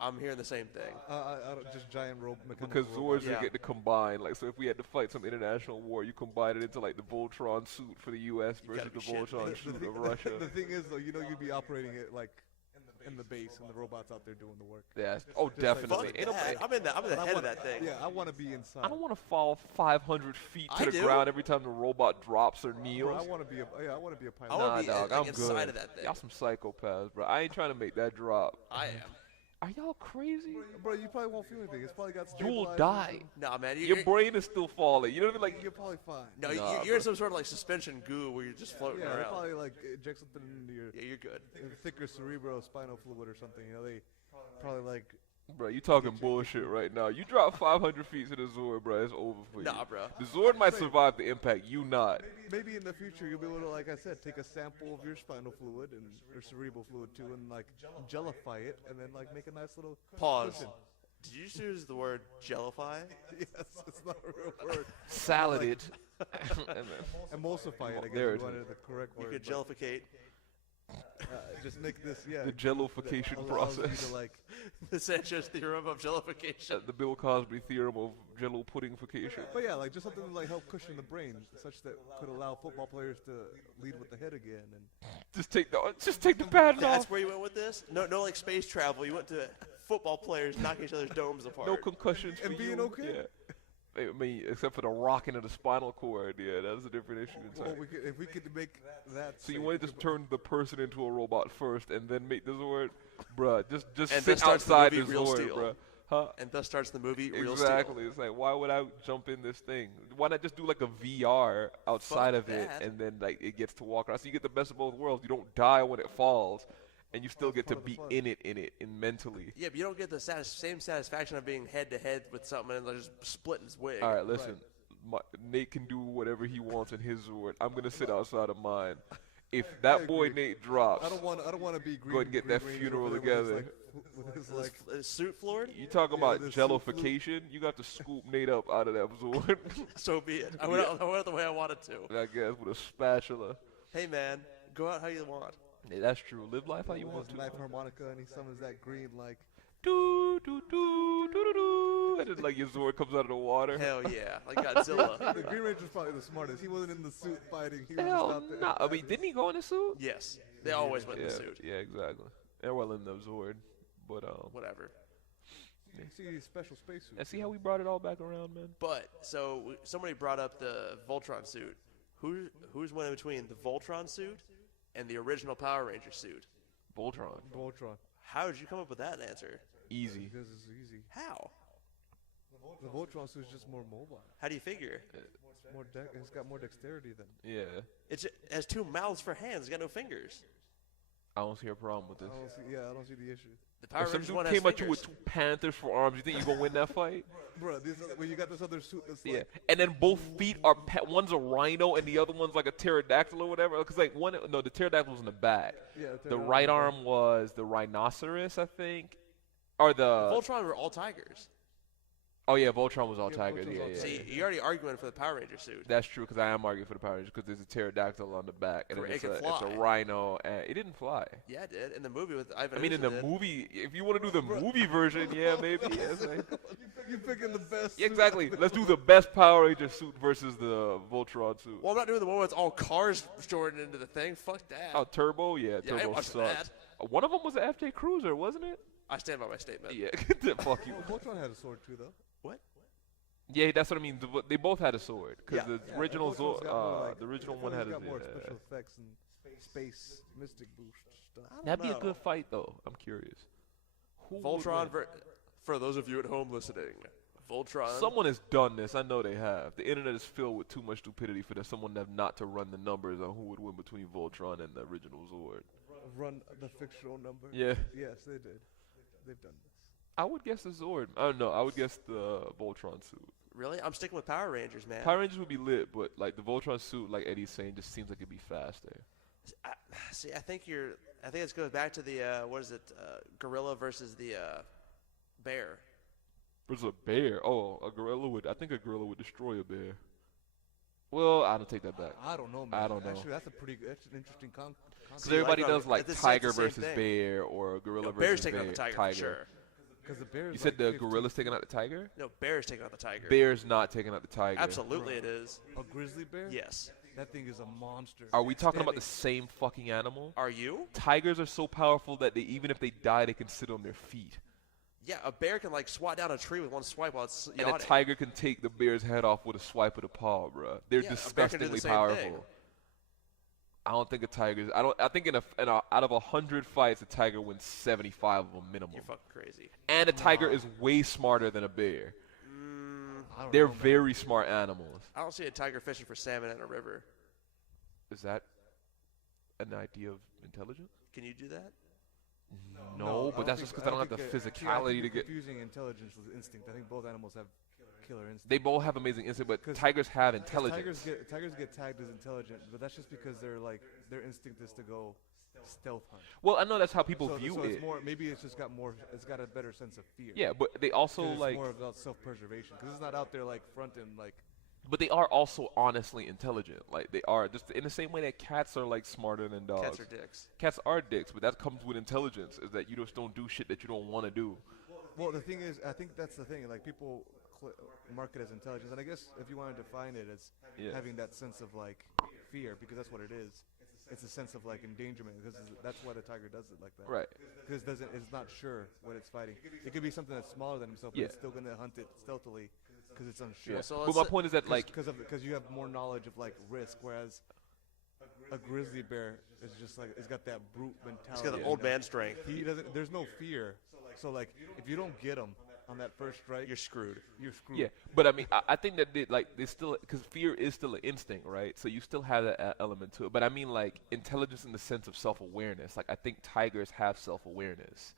I'm hearing the same thing. I don't, just giant mechanical Because robots. Zords Yeah. are get to combine. Like, so if we had to fight some international war, you combine it into like the Voltron suit for the U.S. You versus gotta the be shitting me. Voltron suit of Russia. The thing is, though, you know, you'd be operating it like in the base, and the robots out there doing the work. Yeah. Oh, Just like- definitely. Fuck Ain't nobody- that. I'm in the But I head of wanna- that thing. Yeah, I want to be inside. I don't want to fall 500 feet to I the do. ground every time the robot drops or Bro, kneels. I want to be a pilot. I wanna Nah, be, dog, like, I'm inside good. of that thing. Y'all some psychopaths, bro. I ain't trying to make that drop. I am. Are y'all crazy? Bro, you probably won't feel anything. It's probably got You'll stabilizers die. and- No, man. Your brain is still falling. You know what I mean? Like, You're probably fine. No, Nah, you're in bro. some sort of like suspension goo where you're just floating Yeah, they around. probably like inject something into your Yeah, you're good. thicker cerebrospinal fluid or something. You know, they probably like Bro, you talking bullshit right now. You drop 500 feet to the Zord, bro. It's over for you. Nah, bro. The Zord might survive the impact. You not. Maybe in the future you'll be able to, like I said, take a sample of your spinal fluid and or cerebral fluid too, and like gellify it, and then like make a nice little Pause. cushion. Did you just use the word jellify? Yes, it's not a real word. Salad it. Emulsify it. I guess There you it wanted is. the correct You word. could but, jellificate. just make this, yeah. The jellification that allows you process. to, like, The Sanchez theorem of jellification. The Bill Cosby theorem of jello puddingification. but yeah, like just something to like help cushion the brain, such that could allow football players to lead with the head again. And Just take the pads That's off. where you went with this? No, like space travel. You went to football players knocking each other's domes apart. No concussions And for being you. okay. Yeah. I mean, except for the rocking of the spinal cord. Yeah, that's a different issue well, entirely. if we could make that. So you safe, wanted to turn the person into a robot first and then make the Zord? Bruh, just And sit thus starts the outside the movie Real Zord, Steel. bruh. Huh? And thus starts the movie Real Exactly. Steel. It's like, why would I jump in this thing? Why not just do like a VR outside Fuck of it, that. and then like it gets to walk around? So you get the best of both worlds. You don't die when it falls, and you still That's get to part of the be fun. in it, and mentally. Yeah, but you don't get the same satisfaction of being head to head with something and just splitting his wig. All right, listen. Nate can do whatever he wants in his Zord. I'm gonna sit outside of mine. If that boy agree. Nate drops, I don't want to be green. Go ahead and get Green that Ranger funeral over there together. With his, His, like, his suit floored? you talking Yeah, about the suit jellification? You got to scoop Nate up out of that Zord. So be it. I went out the way I wanted to. I guess with a spatula. Hey, man, go out how you want. Yeah, that's true. Live life how you with want his to. knife harmonica, and he summons that green like. Do do do do do do, and then like your Zord comes out of the water. Hell yeah, like Godzilla. The Green Ranger's probably the smartest. He wasn't in the suit fighting. He was Hell just out there. no! I mean, didn't he go in a suit? Yes, they always went in Yeah, the suit. yeah, exactly. And well in the Zord, but Whatever. You see these special spacesuits. and see how we brought it all back around, man. But so somebody brought up the Voltron suit. Who's one in between the Voltron suit and the original Power Ranger suit? Voltron, Voltron. How did you come up with that answer? easy. Because it's easy. How? The Voltron suit is just more mobile. How do you figure? It's got more dexterity than. Yeah, It has two mouths for hands. It's got no fingers. I don't see a problem with this. I don't see the issue. The Power If some Rangers dude one has came at you fingers. with two panthers for arms, you think you gonna win that fight? Bro, when you got this other suit that's Yeah, like. and then both feet are one's a rhino and the other one's like a pterodactyl or whatever. Because like the pterodactyl was in the back. Yeah, The right arm was the rhinoceros, I think, or the. Voltron were all tigers. Oh yeah, Voltron was all Yeah, tiger. Voltron's Yeah, all yeah, See, yeah. you're already arguing for the Power Ranger suit. That's true because I am arguing for the Power Rangers because there's a pterodactyl on the back and then It it's can a fly. rhino and it didn't fly. Yeah, it did. In the movie with Ivan I mean, in the Ooze did. movie, if you want to do the movie version, yeah, maybe. Yeah, it's like- You picking the best. Yeah, suit exactly. out there. Let's do the best Power Ranger suit versus the Voltron suit. Well, I'm not doing the one where it's all cars stored into the thing. Fuck that. Oh, Turbo? Yeah, Yeah, I ain't Turbo watching sucks. that. One of them was an FJ Cruiser, wasn't it? I stand by my statement. Yeah, fuck you. Voltron had a sword too, though. What? Yeah, that's what I mean. They both had a sword because Yeah. the original Voltron's got more, like- the original I one feel had like a. it's got more Yeah. special effects and space mystic boost stuff. I don't That'd be a know. good fight, though. I'm curious. Who would Voltron. win? For those of you at home listening, Voltron. Someone has done this. I know they have. The internet is filled with too much stupidity for someone not to run the numbers on who would win between Voltron and the original Zord. Run the fictional number. Yeah. Yes, they did. They've done this. I would guess the Zord. I don't know. I would guess the Voltron suit. Really? I'm sticking with Power Rangers, man. Power Rangers would be lit, but like the Voltron suit, like Eddie's saying, just seems like it'd be faster. See, I think it goes back to the what is it? Gorilla versus the bear. Versus a bear. Oh, a gorilla would. I think a gorilla would destroy a bear. Well, I don't take that back. I don't know, man. I don't know. Actually, that's an interesting concept. Because See, everybody like, does like it's the tiger same versus thing. bear or gorilla No, versus bear's taking bear. out the tiger, for sure. Because the bear. You said the gorilla's taking out the tiger? No, bear's taking out the tiger. Bear's not taking out the tiger. Absolutely, it is. A grizzly bear. Yes. That thing is a monster. Are we talking about the same fucking animal? Are you? Tigers are so powerful that even if they die, they can sit on their feet. Yeah, a bear can like swat down a tree with one swipe while it's And yawning. a tiger can take the bear's head off with a swipe of the paw, bro. They're Yeah, a bear can do the disgustingly same powerful. thing. I don't think a tiger's. I think out of 100 fights, a tiger wins 75 of them minimum. You're fucking crazy. And a tiger is way smarter than a bear. I don't They're know, man. very smart animals. I don't see a tiger fishing for salmon in a river. Is that an idea of intelligence? Can you do that? No, but I that's think- just because I don't have the think, see, I think physicality you're to get. confusing intelligence with instinct. I think both animals have killer instinct. They both have amazing instinct, but 'Cause- tigers have 'Cause intelligence. tigers get tagged as intelligent, but that's just because they're like their instinct is to go stealth hunt. Well, I know that's how people so, view so it. it's more maybe it's just got more. It's got a better sense of fear. Yeah, but they also 'Cause it's like, more about self-preservation because it's not out there like fronting like. but they are also honestly intelligent. Like they are just in the same way that cats are like smarter than dogs. Cats are dicks. Cats are dicks, but that comes with intelligence. Is that you just don't do shit that you don't want to do. Well, the thing is, I think that's the thing. Like people mark it as intelligence, and I guess if you want to define it as Yeah. having that sense of like fear, because that's what it is. It's a sense of like endangerment, because that's why the tiger does it like that. Right. Because it's not sure what it's fighting. It could be something that's smaller than himself, but Yeah. it's still gonna hunt it stealthily because it's unsure. Yeah. So But let's my say- point is that like, Because you have more knowledge of like risk, whereas a grizzly bear is just like it's got that brute mentality. He's got the and old that- man strength. He doesn't. There's no fear. So like, if you don't get him on that first strike, You're screwed. you're screwed. yeah. But I mean, I think that they still, because fear is still an instinct, right? So you still have that element to it. But I mean like intelligence in the sense of self-awareness. Like I think tigers have self-awareness.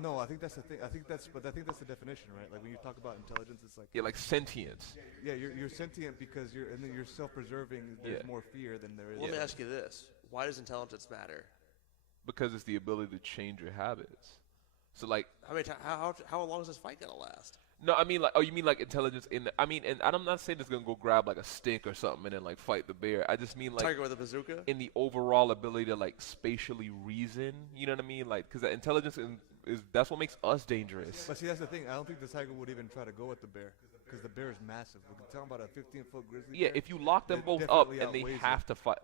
No, I think that's the thing. I think that's the definition, right? Like when you talk about intelligence, it's like Yeah, like sentience. yeah, you're sentient because you're self-preserving. There's Yeah. more fear than there is. Let me ask you this: why does intelligence matter? Because it's the ability to change your habits. So like, How long is this fight gonna last? no, I mean like, oh, you mean like intelligence in the, I mean, and I'm not saying it's gonna go grab like a stick or something and then like fight the bear. I just mean like Tiger with a bazooka? in the overall ability to like spatially reason. You know what I mean? Like, because that intelligence is that's what makes us dangerous. But see, that's the thing. I don't think the tiger would even try to go at the bear because the bear is massive. We're talking about a 15-foot grizzly Yeah, bear. if you lock them It both up definitely and they outweighs have to fight,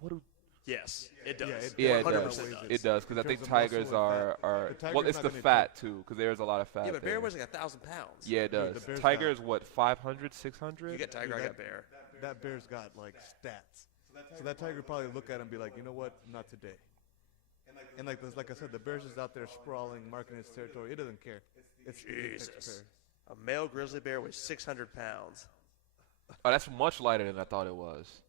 what do? Yes, it does. Yeah, it 100% does. does. It does because I In think terms of muscle tigers and are fat. The tiger's well, it's not the gonna fat too because there's a lot of fat. Yeah, but bear there. weighs like 1,000 pounds. Yeah, it Dude, does. the bear's Tiger got- is what 500, 600. You get tiger, Dude, I got bear. That bear's got like stats. So that tiger would probably look at him and be like, you know what, not today. And like this, like I said, the bear's just out there sprawling, marking its territory. It doesn't care. It's the apex Jesus. bear. A male grizzly bear weighs 600 pounds. Oh, that's much lighter than I thought it was.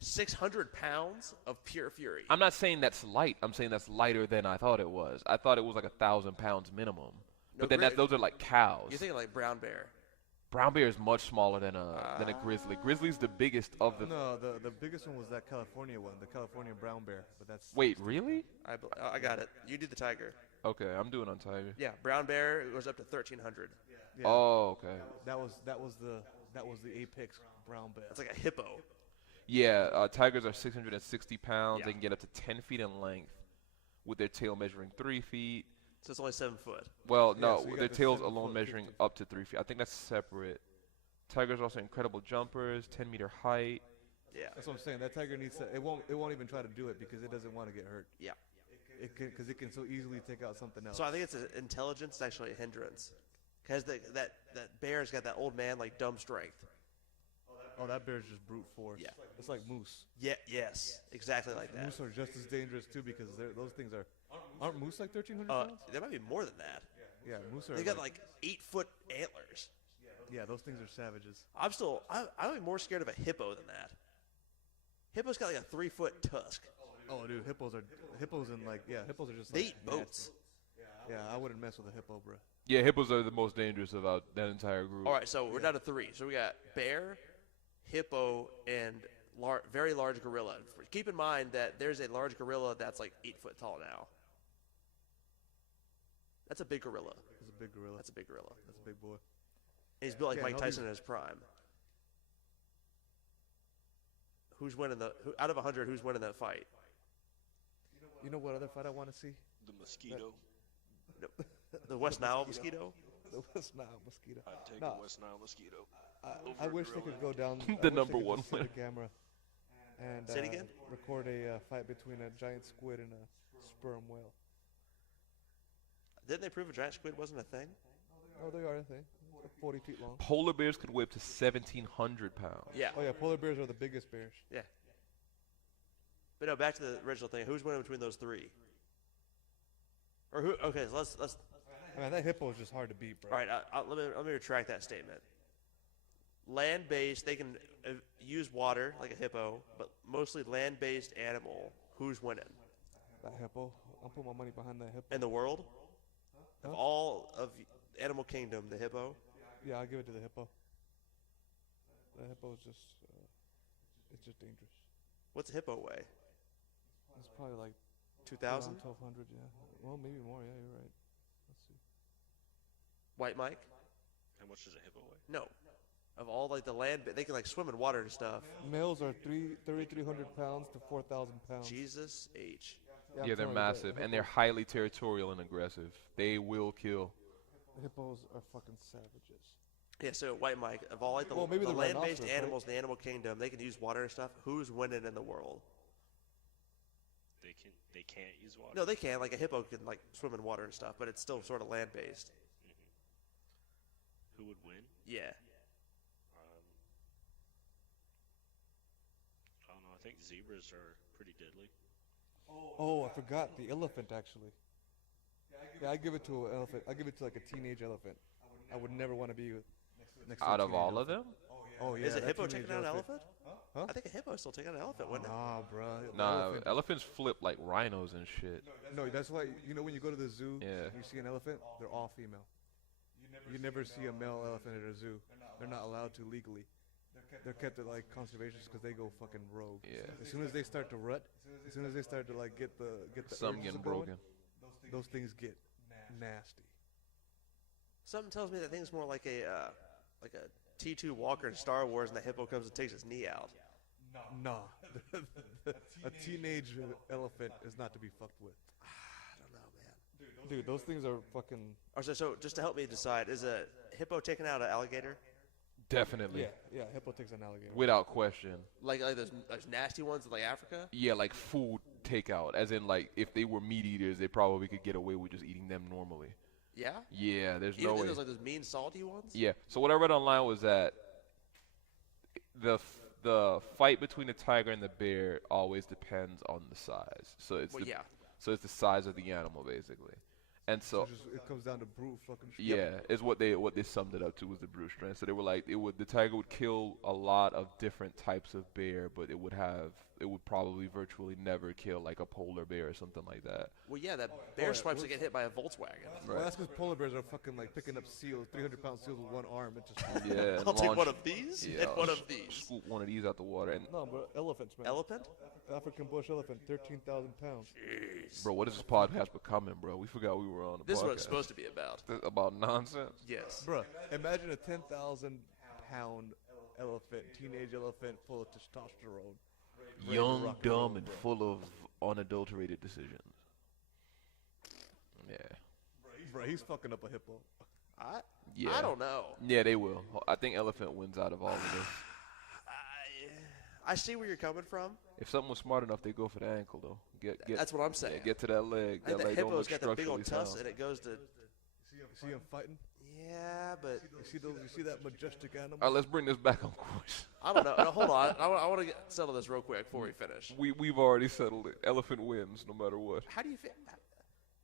600 pounds of pure fury. I'm not saying that's light. I'm saying that's lighter than I thought it was. I thought it was like 1,000 pounds minimum. No, But then those are like cows. You're thinking like brown bear. Brown bear is much smaller than a grizzly. Grizzly's the biggest of the. No, the biggest one was that California one, the California brown bear. But that's Wait, really? I got it. You do the tiger. Okay, I'm doing on tiger. Yeah, brown bear goes up to 1,300. yeah, Oh, okay. that was the apex brown bear. That's like a hippo. Yeah, tigers are 660 pounds. Yeah. They can get up to 10 feet in length, with their tail measuring 3 feet. So it's only 7 foot. Well, Yeah, no, so you got their the tails 7 alone foot, measuring 50. up to 3 feet. I think that's separate. Tigers are also incredible jumpers, 10-meter height. Yeah. That's what I'm saying. That tiger needs to. It won't even try to do it because it doesn't want to get hurt. Yeah. Because it can so easily take out something else. So I think it's intelligence is actually a hindrance. Because that bear's got that old man like dumb strength. Oh, that bear's just brute force. Yeah. It's like moose. Yeah. Yes. Exactly like that. Moose are just as dangerous too because those things aren't moose like 1,300 pounds? There might be more than that. Yeah, moose are. They got like 8-foot antlers. yeah, those things are savages. I'm more scared of a hippo than that. Hippo's got like a 3-foot tusk. Oh, dude, hippos are hippos are just. They like eat boats. Yeah, I wouldn't mess with a hippo, bro. Yeah, hippos are the most dangerous of that entire group. All right, so we're down to 3. So we got bear, hippo, and very large gorilla. Keep in mind that there's a large gorilla that's like 8 foot tall now. That's a big gorilla. It's a big gorilla. That's a big gorilla. That's a big boy. And he's built like Yeah, Mike and all Tyson in his prime. Who's winning out of 100? Who's winning that fight? You know what other fight I want to see? The mosquito. The West Nile mosquito. The West Nile mosquito. I'd take Nah. a West Nile mosquito. I Over wish they gorilla. could go down. I The wish they number could one just set winner. a camera and Say it again? record a fight between a giant squid and a sperm whale. Didn't they prove a giant squid wasn't a thing? Oh, they are a thing. Like 40 feet long. Polar bears could weigh up to 1,700 pounds. Yeah. Oh yeah, polar bears are the biggest bears. Yeah. But no, back to the original thing. Who's winning between those 3? Or who? Okay, so let's. I mean, that hippo is just hard to beat, bro. All right, let me retract that statement. Land-based, they can use water like a hippo, but mostly land-based animal. Who's winning? That hippo. I'll put my money behind that hippo. In the world? Huh? Of all of animal kingdom, the hippo? Yeah, I'll give it to the hippo. The hippo is just, it's just dangerous. What's a hippo weigh? It's probably like 2,000? 1,200, yeah. Well, maybe more, yeah, you're right. Let's see. White Mike? How much does a hippo weigh? No. Of all like the land, they can like swim in water and stuff. Males are 3,300 pounds to 4,000 pounds. Jesus H. I'm Yeah, they're telling you, massive, and they're highly territorial and aggressive. They will kill. hippos are fucking savages. Yeah, so White Mike, of all like the, Well, maybe the the land-based rhinoceros, animals in the animal kingdom, they can use water and stuff. Who's winning in the world? They can't use water. No, they can. Like a hippo can like swim in water and stuff, but it's still sort of land-based. Who would win? Yeah. I don't know. I think zebras are pretty deadly. Oh, I forgot the elephant actually. Yeah, I give it to an elephant. I give it to like a teenage elephant. I would never want to be next to a Out of teenage all elephant. of them? Oh yeah. Is a that hippo teenage taking out an elephant? Huh? I think a hippo is still taking out an elephant, wouldn't it? Nah, bro. Nah, elephants flip like rhinos and shit. No, that's why when you go to the zoo, Yeah. you see an elephant, they're all female. You never see a male elephant at a zoo. They're not allowed to legally. They're kept at like conservations because they go fucking rogue. Yeah. As soon as they start to rut, as soon as they start to like get the Some urges getting going, broken. those things get nasty. Something tells me that thing's more like a T2 walker in Star Wars, and the hippo comes and takes his knee out. Nah, a teenage elephant is not to be fucked with. I don't know, man. Dude, those things are fucking. Or so just to help me decide, is a hippo taking out an alligator? Definitely. Yeah, hippo takes an alligator. Without question. Like those nasty ones in like Africa? Yeah, like food takeout. As in, like, if they were meat eaters, they probably could get away with just eating them normally. Yeah? Yeah, there's Even no way. those like those mean salty ones? Yeah. So what I read online was that the fight between the tiger and the bear always depends on the size. So it's Well, the, yeah. so it's the size of the animal basically. And so It comes down to brute fucking shit. yeah, is what they summed it up to was the brute strength. So they were like the tiger would kill a lot of different types of bear, but it would probably virtually never kill like a polar bear or something like that. Well, yeah, that bear swipes to get hit by a Volkswagen. Well, that's because polar bears are fucking like picking up seals, 300-pound seals with one arm. It just Yeah, and I'll take launch- one of these yeah, and one I'll of these. Scoop one of these out the water. And no, bro, elephants, man. Elephant? African bush elephant, 13,000 pounds. bro, what is this podcast becoming, bro? We forgot we were on the This is podcast. what it's supposed to be about. About nonsense. Yes. Bro, imagine a 10,000-pound elephant, teenage elephant full of testosterone. Ready to Young, rock and roll, dumb, and bro. full of unadulterated decisions. Yeah. Bro, he's fucking up a hippo. Yeah. I don't know. Yeah, they will. I think elephant wins out of all of this. I see where you're coming from. If something was smart enough, they go for the ankle though. Get That's what I'm saying. yeah, get to that leg. I think That the leg don't hippo's look got the big structurally old tusk, sound. and it goes to. You see him fighting? Yeah, but You see that majestic animal? All right, let's bring this back on course. I don't know. No, hold on. I want to settle this real quick before we finish. We've already settled it. Elephant wins no matter what. How do you feel?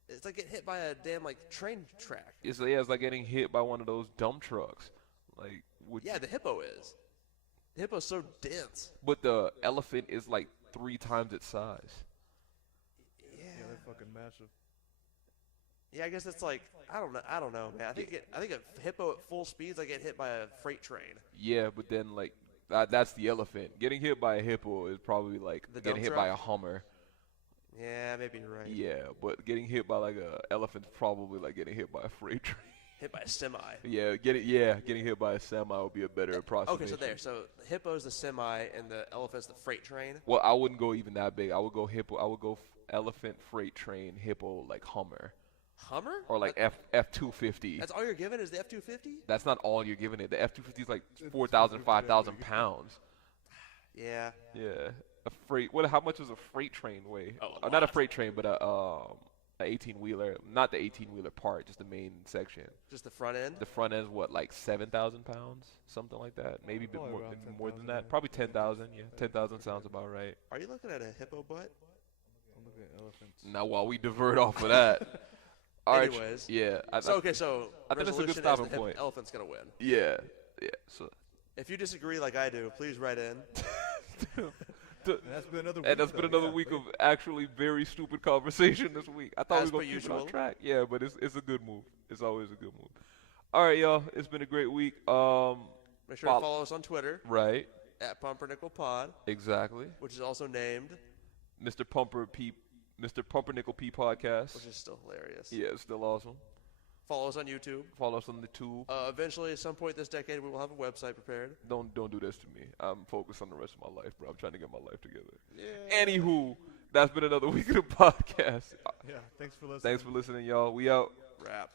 It's like getting hit by a damn like train track. It's like getting hit by one of those dump trucks. Like would Yeah, the hippo is. The hippo's so dense. but the elephant is like 3 times its size. Yeah. Yeah, they're fucking massive. Yeah, I guess it's like I don't know, man. I think a hippo at full speeds like get hit by a freight train. Yeah, but then like that's the elephant. Getting hit by a hippo is probably like The getting dump hit by a truck? Hummer. Yeah, maybe you're right. Yeah, but getting hit by like a elephant's probably like getting hit by a freight train. Hit by a semi. Getting hit by a semi would be a better approximation. Okay, so there. So the hippo's the semi and the elephant's the freight train. Well, I wouldn't go even that big. I would go hippo. I would go elephant, freight train, hippo, like Hummer, Hummer? or like F-250. That's all you're giving is the F-250? That's not all you're giving it. The F-250 is like 4,000, 5,000 pounds. Yeah. Yeah, a freight. How much does a freight train weigh? Oh, a Not a lot. freight train, but a 18-wheeler. Not the 18-wheeler part, just the main section. Just the front end? The front end's what, like 7,000 pounds, something like that. Maybe a bit Probably more, around more than 10,000, that. yeah. Probably 10,000. Yeah, 10,000 sounds about right. Are you looking at a hippo butt? I'm looking at elephants. Now, while we divert off of that, all right, Anyways. yeah, So okay, so I think that's a good resolution is stopping the point. elephant's gonna win. yeah. So If you disagree like I do, please write in. And that's been another week. And that's been another week of actually very stupid conversation this week. I thought As we were per going to keep it on usual. track. Yeah, but it's a good move. It's always a good move. All right, y'all. It's been a great week. Make sure to follow us on Twitter Right. at Pumpernickel Pod, Exactly. which is also named, Mr. Pumpernickel P podcast. which is still hilarious. Yeah, it's still awesome. Follow us on YouTube. Follow us on the tube. Eventually, at some point this decade, we will have a website prepared. Don't do this to me. I'm focused on the rest of my life, bro. I'm trying to get my life together. Yeah. Anywho, that's been another week of the podcast. Yeah, thanks for listening. Thanks for listening, y'all. We out. Wrap.